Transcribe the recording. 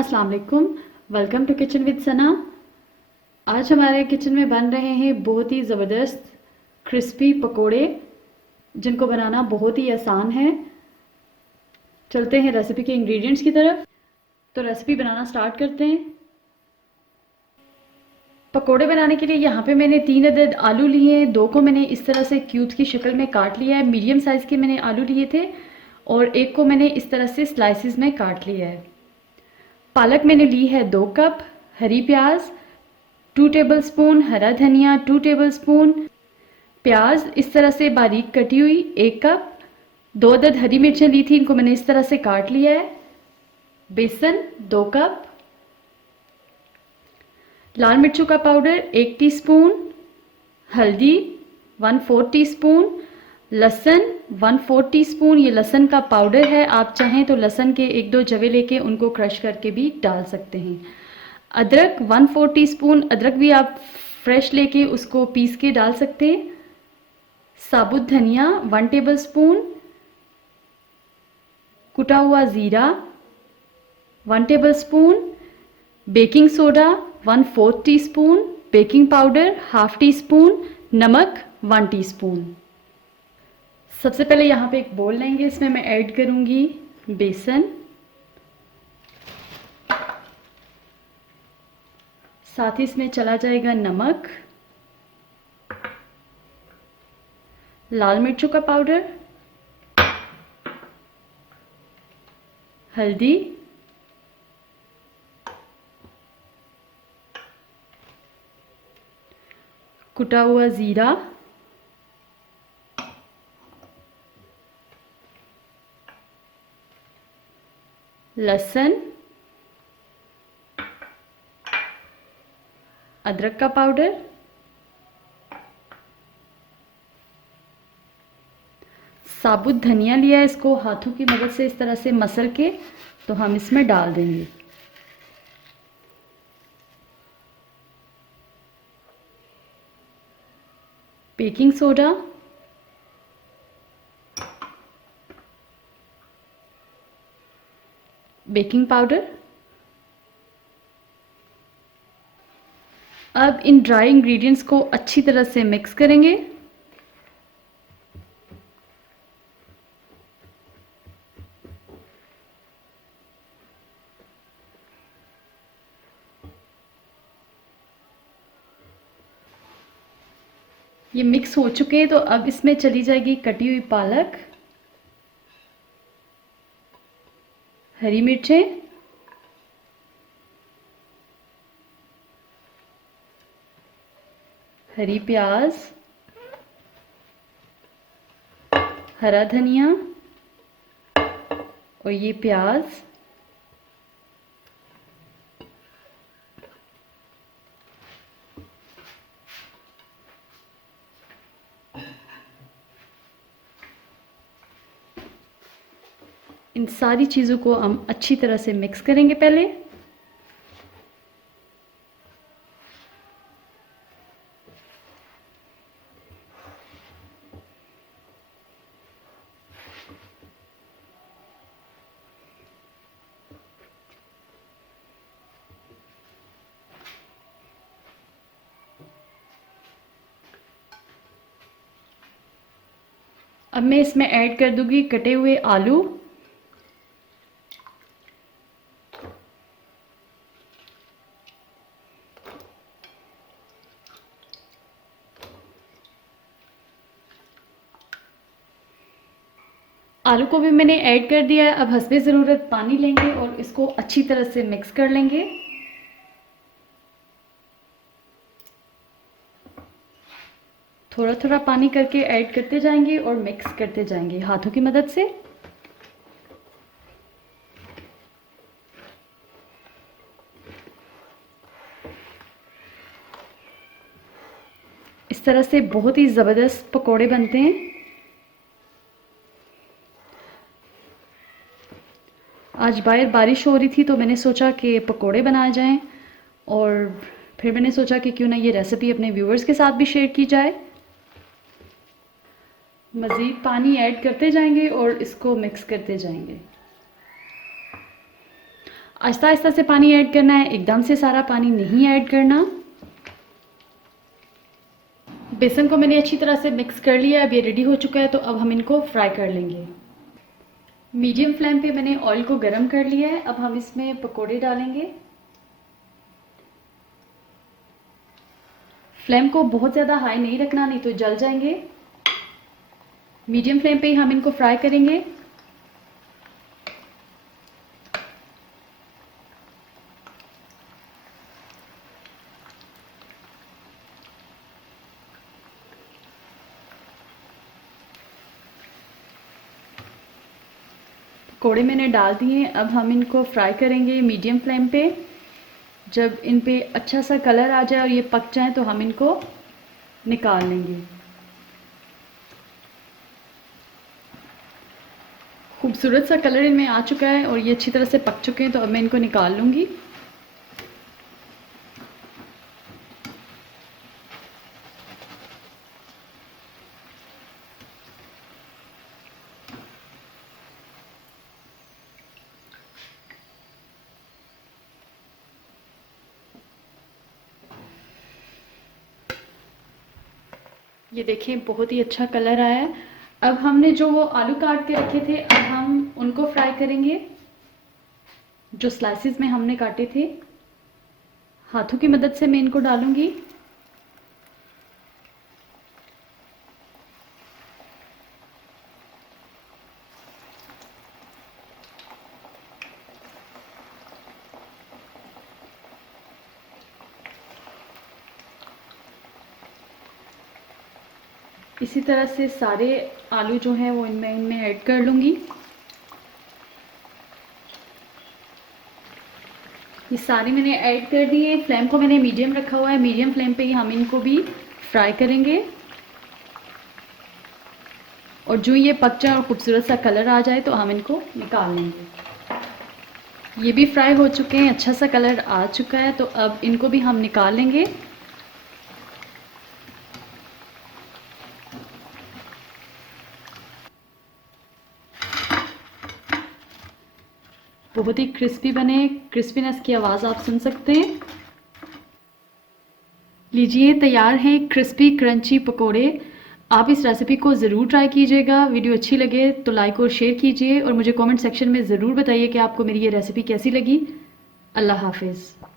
अस्सलाम वालेकुम। Welcome to kitchen with सना। आज हमारे किचन में बन रहे हैं बहुत ही ज़बरदस्त क्रिस्पी पकोड़े, जिनको बनाना बहुत ही आसान है। चलते हैं रेसिपी के इंग्रेडिएंट्स की तरफ। तो रेसिपी बनाना स्टार्ट करते हैं। पकोड़े बनाने के लिए यहाँ पे मैंने 3 अदद आलू लिए हैं। 2 को मैंने इस तरह से क्यूब्स की शक्ल में काट लिया है। मीडियम साइज़ के मैंने आलू लिए थे और 1 को मैंने इस तरह से स्लाइसिस में काट लिया है। पालक मैंने ली है 2 कप, हरी प्याज 2 टेबलस्पून, हरा धनिया 2 टेबलस्पून, प्याज इस तरह से बारीक कटी हुई 1 कप, 2 अदद हरी मिर्चें ली थी, इनको मैंने इस तरह से काट लिया है, बेसन 2 कप, लाल मिर्चों का पाउडर 1 टीस्पून, हल्दी 1/4 टीस्पून, लहसुन 1/4 टीस्पून। ये लहसुन का पाउडर है, आप चाहें तो लहसुन के 1-2 जवे लेके उनको क्रश करके भी डाल सकते हैं। अदरक 1/4 टीस्पून, अदरक भी आप फ्रेश लेके उसको पीस के डाल सकते हैं। साबुत धनिया 1 टेबलस्पून, कुटा हुआ ज़ीरा 1 tablespoon, baking soda 1/4 teaspoon, baking powder 1/2 teaspoon, नमक 1 टीस्पून। सबसे पहले यहाँ पे एक बोल लेंगे, इसमें मैं ऐड करूँगी बेसन, साथ ही इसमें चला जाएगा नमक, लाल मिर्चों का पाउडर, हल्दी, कुटा हुआ ज़ीरा, लहसुन, अदरक का पाउडर, साबुत धनिया लिया है, इसको हाथों की मदद से इस तरह से मसल के तो हम इसमें डाल देंगे। Baking soda, baking powder. अब इन ड्राई इंग्रेडिएंट्स को अच्छी तरह से मिक्स करेंगे। ये मिक्स हो चुके हैं, तो अब इसमें चली जाएगी कटी हुई पालक, हरी मिर्चें, हरी प्याज, हरा धनिया और ये प्याज, इन सारी चीज़ों को हम अच्छी तरह से मिक्स करेंगे पहले। अब मैं इसमें ऐड कर दूंगी कटे हुए आलू, आलू को भी मैंने ऐड कर दिया है। अब हस्बे ज़रूरत पानी लेंगे और इसको अच्छी तरह से मिक्स कर लेंगे। थोड़ा थोड़ा पानी करके ऐड करते जाएंगे और मिक्स करते जाएंगे हाथों की मदद से। इस तरह से बहुत ही ज़बरदस्त पकोड़े बनते हैं। आज बाहर बारिश हो रही थी तो मैंने सोचा कि पकोड़े बनाए जाएं, और फिर मैंने सोचा कि क्यों ना ये रेसिपी अपने व्यूअर्स के साथ भी शेयर की जाए। मज़ीद पानी ऐड करते जाएंगे और इसको मिक्स करते जाएंगे। आहिस्ता आहिस्ता से पानी ऐड करना है, एकदम से सारा पानी नहीं ऐड करना। बेसन को मैंने अच्छी तरह से मिक्स कर लिया, अब ये रेडी हो चुका है, तो अब हम इनको फ्राई कर लेंगे। मीडियम फ्लेम पे मैंने ऑयल को गरम कर लिया है, अब हम इसमें पकोड़े डालेंगे। फ्लेम को बहुत ज़्यादा हाई नहीं रखना, नहीं तो जल जाएंगे। मीडियम फ्लेम पे ही हम इनको फ्राई करेंगे। पकोड़े मैंने डाल दिए, अब हम इनको फ्राई करेंगे मीडियम फ्लेम पे। जब इन पे अच्छा सा कलर आ जाए और ये पक जाए तो हम इनको निकाल लेंगे। खूबसूरत सा कलर इनमें आ चुका है और ये अच्छी तरह से पक चुके हैं, तो अब मैं इनको निकाल लूँगी। ये देखें बहुत ही अच्छा कलर आया है। अब हमने जो वो आलू काट के रखे थे, अब हम उनको फ्राई करेंगे, जो स्लाइसिस में हमने काटे थे। हाथों की मदद से मैं इनको डालूंगी। इसी तरह से सारे आलू जो हैं वो इनमें ऐड कर लूँगी। ये सारे मैंने ऐड कर दिए। फ्लेम को मैंने मीडियम रखा हुआ है, मीडियम फ्लेम पे ही हम इनको भी फ्राई करेंगे। और जो ये पक जाए और खूबसूरत सा कलर आ जाए तो हम इनको निकाल लेंगे। ये भी फ्राई हो चुके हैं, अच्छा सा कलर आ चुका है, तो अब इनको भी हम निकाल लेंगे। बहुत ही क्रिस्पी बने, क्रिस्पीनेस की आवाज़ आप सुन सकते हैं। लीजिए तैयार हैं क्रिस्पी क्रंची पकोड़े। आप इस रेसिपी को ज़रूर ट्राई कीजिएगा। वीडियो अच्छी लगे तो लाइक और शेयर कीजिए और मुझे कमेंट सेक्शन में ज़रूर बताइए कि आपको मेरी ये रेसिपी कैसी लगी। अल्लाह हाफिज़।